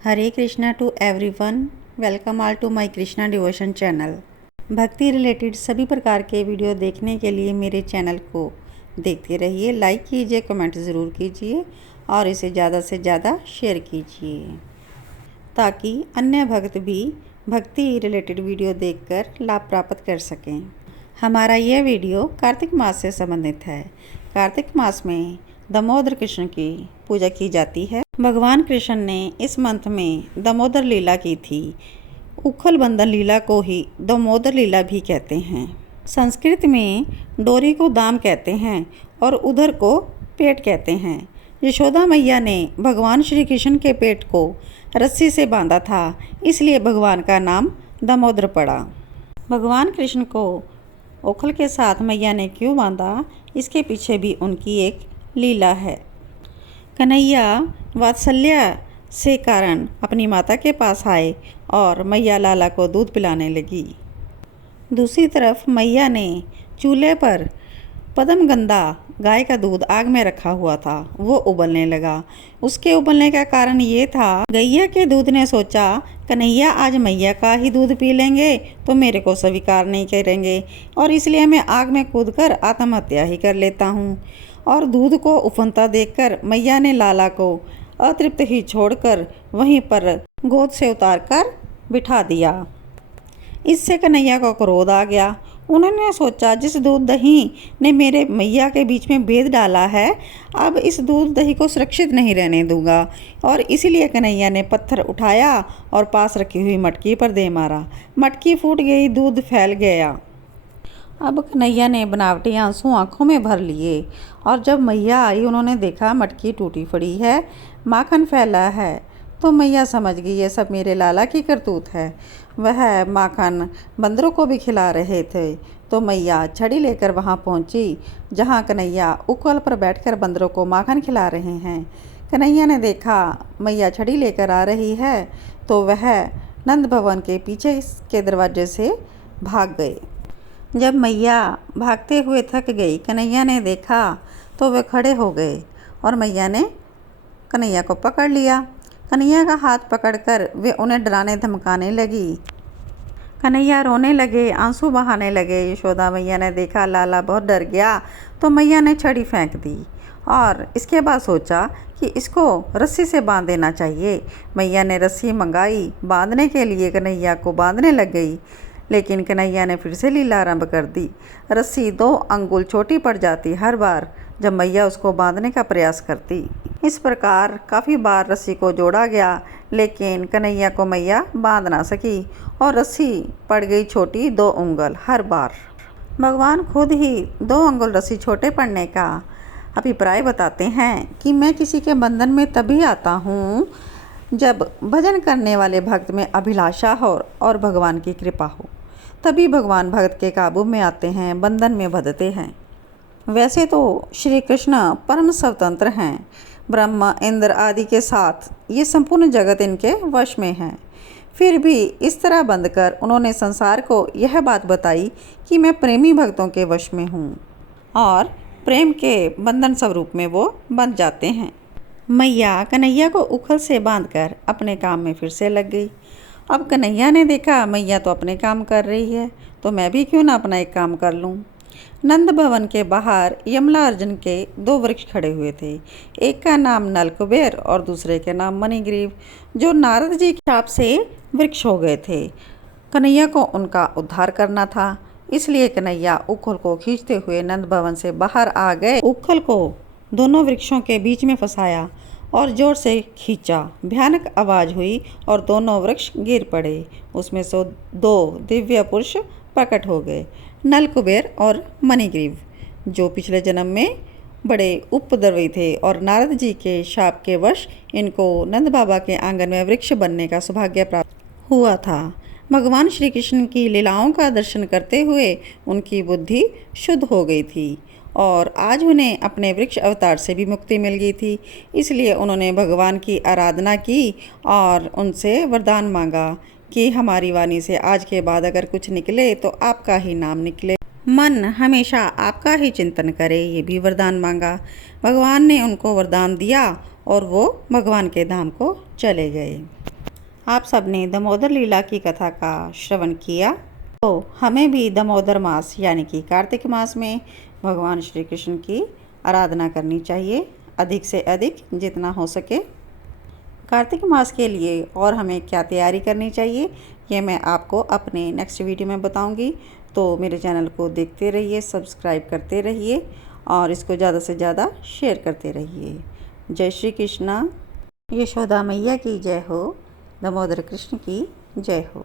Hare Krishna to everyone, welcome all to my Krishna devotion channel. भक्ति related सभी प्रकार के वीडियो देखने के लिए मेरे चैनल को देखते रहिए। लाइक कीजिए, कमेंट ज़रूर कीजिए और इसे ज़्यादा से ज़्यादा शेयर कीजिए ताकि अन्य भक्त भी भक्ति रिलेटेड वीडियो देखकर लाभ प्राप्त कर सकें। हमारा यह वीडियो कार्तिक मास से संबंधित है। कार्तिक मास में दामोदर कृष्ण की पूजा की जाती है। भगवान कृष्ण ने इस मंथ में दामोदर लीला की थी। उखल बंधन लीला को ही दामोदर लीला भी कहते हैं। संस्कृत में डोरी को दाम कहते हैं और उधर को पेट कहते हैं। यशोदा मैया ने भगवान श्री कृष्ण के पेट को रस्सी से बांधा था, इसलिए भगवान का नाम दामोदर पड़ा। भगवान कृष्ण को उखल के साथ मैया ने क्यों बांधा, इसके पीछे भी उनकी एक लीला है। कन्हैया वात्सल्य से कारण अपनी माता के पास आए और मैया लाला को दूध पिलाने लगी। दूसरी तरफ मैया ने चूल्हे पर पद्मगंधा गाय का दूध आग में रखा हुआ था, वो उबलने लगा। उसके उबलने का कारण ये था, गैया के दूध ने सोचा कन्हैया आज मैया का ही दूध पी लेंगे तो मेरे को स्वीकार नहीं करेंगे, और इसलिए मैं आग में कूदकर आत्महत्या ही कर लेता हूँ। और दूध को उफनता देखकर मैया ने लाला को अतृप्त ही छोड़कर वहीं पर गोद से उतारकर बिठा दिया। इससे कन्हैया को क्रोध आ गया। उन्होंने सोचा जिस दूध दही ने मेरे मैया के बीच में भेद डाला है, अब इस दूध दही को सुरक्षित नहीं रहने दूंगा, और इसीलिए कन्हैया ने पत्थर उठाया और पास रखी हुई मटकी पर दे मारा। मटकी फूट गई, दूध फैल गया। अब कन्हैया ने बनावटी आंसू आंखों में भर लिए, और जब मैया आई उन्होंने देखा मटकी टूटी पड़ी है, माखन फैला है, तो मैया समझ गई ये सब मेरे लाला की करतूत है। वह माखन बंदरों को भी खिला रहे थे, तो मैया छड़ी लेकर वहां पहुंची जहां कन्हैया उखल पर बैठकर बंदरों को माखन खिला रहे हैं। कन्हैया ने देखा मैया छड़ी लेकर आ रही है, तो वह नंद भवन के पीछे के दरवाजे से भाग गए। जब मैया भागते हुए थक गई, कन्हैया ने देखा तो वे खड़े हो गए और मैया ने कन्हैया को पकड़ लिया। कन्हैया का हाथ पकड़कर वे उन्हें डराने धमकाने लगी। कन्हैया रोने लगे, आंसू बहाने लगे। यशोदा मैया ने देखा लाला बहुत डर गया, तो मैया ने छड़ी फेंक दी और इसके बाद सोचा कि इसको रस्सी से बांध देना चाहिए। मैया ने रस्सी मंगाई, बांधने के लिए कन्हैया को बांधने लग गई, लेकिन कन्हैया ने फिर से लीला आरंभ कर दी। रस्सी 2 अंगुल छोटी पड़ जाती हर बार जब मैया उसको बांधने का प्रयास करती। इस प्रकार काफ़ी बार रस्सी को जोड़ा गया, लेकिन कन्हैया को मैया बांध ना सकी और रस्सी पड़ गई छोटी 2 अंगुल हर बार। भगवान खुद ही 2 अंगुल रस्सी छोटे पड़ने का अभिप्राय बताते हैं कि मैं किसी के बंधन में तभी आता हूँ जब भजन करने वाले भक्त में अभिलाषा हो और भगवान की कृपा हो, तभी भगवान भक्त के काबू में आते हैं, बंधन में बंधते हैं। वैसे तो श्री कृष्ण परम स्वतंत्र हैं, ब्रह्मा इंद्र आदि के साथ ये संपूर्ण जगत इनके वश में है। फिर भी इस तरह बंधकर उन्होंने संसार को यह बात बताई कि मैं प्रेमी भक्तों के वश में हूँ, और प्रेम के बंधन स्वरूप में वो बंध जाते हैं। मैया कन्हैया को उखल से बांधकर अपने काम में फिर से लग गई। अब कन्हैया ने देखा मैया तो अपने काम कर रही है, तो मैं भी क्यों ना अपना एक काम कर लूँ। नंद भवन के बाहर यमला अर्जुन के 2 वृक्ष खड़े हुए थे। एक का नाम नलकुबेर और दूसरे के नाम मणिग्रीव, जो नारद जी के शाप से वृक्ष हो गए थे। कन्हैया को उनका उद्धार करना था, इसलिए कन्हैया उखल को खींचते हुए नंद भवन से बाहर आ गए। उखल को दोनों वृक्षों के बीच में फंसाया और जोर से खींचा। भयानक आवाज़ हुई और दोनों वृक्ष गिर पड़े। उसमें से 2 दिव्य पुरुष प्रकट हो गए, नलकुबेर और मणिग्रीव, जो पिछले जन्म में बड़े उपद्रवी थे, और नारद जी के शाप के वश इनको नंद बाबा के आंगन में वृक्ष बनने का सौभाग्य प्राप्त हुआ था। भगवान श्री कृष्ण की लीलाओं का दर्शन करते हुए उनकी बुद्धि शुद्ध हो गई थी, और आज उन्हें अपने वृक्ष अवतार से भी मुक्ति मिल गई थी। इसलिए उन्होंने भगवान की आराधना की और उनसे वरदान मांगा कि हमारी वाणी से आज के बाद अगर कुछ निकले तो आपका ही नाम निकले, मन हमेशा आपका ही चिंतन करे, ये भी वरदान मांगा। भगवान ने उनको वरदान दिया और वो भगवान के धाम को चले गए। आप सबने दामोदर लीला की कथा का श्रवण किया, तो हमें भी दामोदर मास यानी कि कार्तिक मास में भगवान श्री कृष्ण की आराधना करनी चाहिए, अधिक से अधिक जितना हो सके। कार्तिक मास के लिए और हमें क्या तैयारी करनी चाहिए, ये मैं आपको अपने नेक्स्ट वीडियो में बताऊंगी। तो मेरे चैनल को देखते रहिए, सब्सक्राइब करते रहिए और इसको ज़्यादा से ज़्यादा शेयर करते रहिए। जय श्री कृष्णा। यशोदा मैया की जय हो। दामोदर कृष्ण की जय हो।